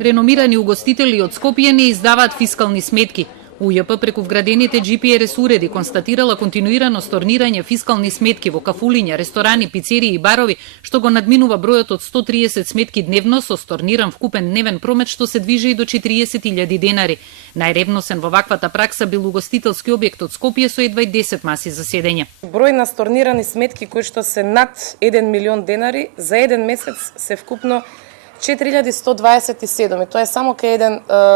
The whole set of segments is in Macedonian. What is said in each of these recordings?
Реномирани угостители од Скопје не издаваат фискални сметки. УЈП преку вградените GPS уреди констатирала континуирано сторнирање фискални сметки во кафулиња, ресторани, пицерии и барови, што го надминува бројот од 130 сметки дневно со сторниран вкупен дневен промет што се движи и до 40.000 денари. Најревносен во ваквата пракса бил угостителски објект од Скопје со едва 10 маси за седење. Број на сторнирани сметки кои што се над 1 милион денари за еден месец се вкупно 4127 и тоа е само кај еден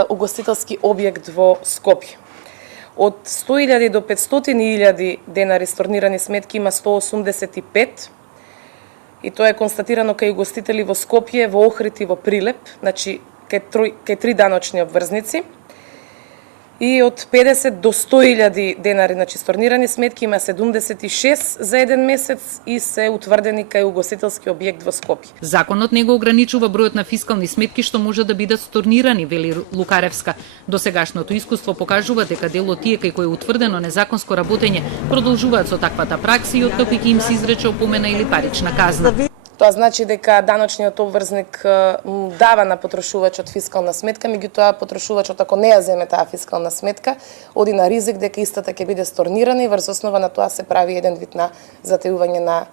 угостителски објект во Скопје. Од 100.000 до 500.000 денари сторнирани сметки има 185 и тоа е констатирано кај угостители во Скопје, во Охрид и во Прилеп, значи кај три даночни обврзници. И од 50 до 100.000 денари, значи сторнирани сметки има 76 за еден месец и се утврдени кај угостителски објект во Скопје. Законот не го ограничува бројот на фискални сметки што може да бидат сторнирани, вели Лукаревска. Досегашното искуство покажува дека дел од тие кај кои е утврдено незаконско работење продолжуваат со таквата пракса и откако ќе им се изрече опомена или парична казна. Тоа значи дека даночниот обврзник дава на потрошувачот фискална сметка, меѓутоа потрошувачот ако не ја земе таа фискална сметка, оди на ризик дека истата ќе биде сторнирана и врз основа на тоа се прави еден вид на затајување на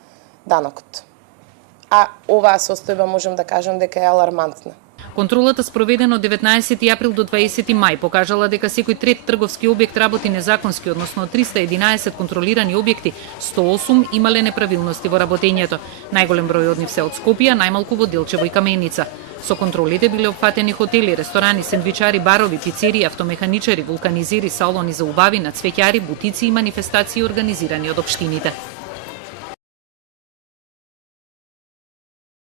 данокот. А оваа состојба можем да кажем дека е алармантна. Контролата спроведена од 19 април до 20 мај покажала дека секој трет трговски објект работи незаконски, односно 311 контролирани објекти, 108 имале неправилности во работењето. Најголем број од нив се од Скопје, најмалку во Делчево и Каменица. Со контролите биле опфатени хотели, ресторани, сендвичари, барови, пицерии, автомеханичари, вулканизери, салони за убавина, цвеќари, бутици и манифестации организирани од општините.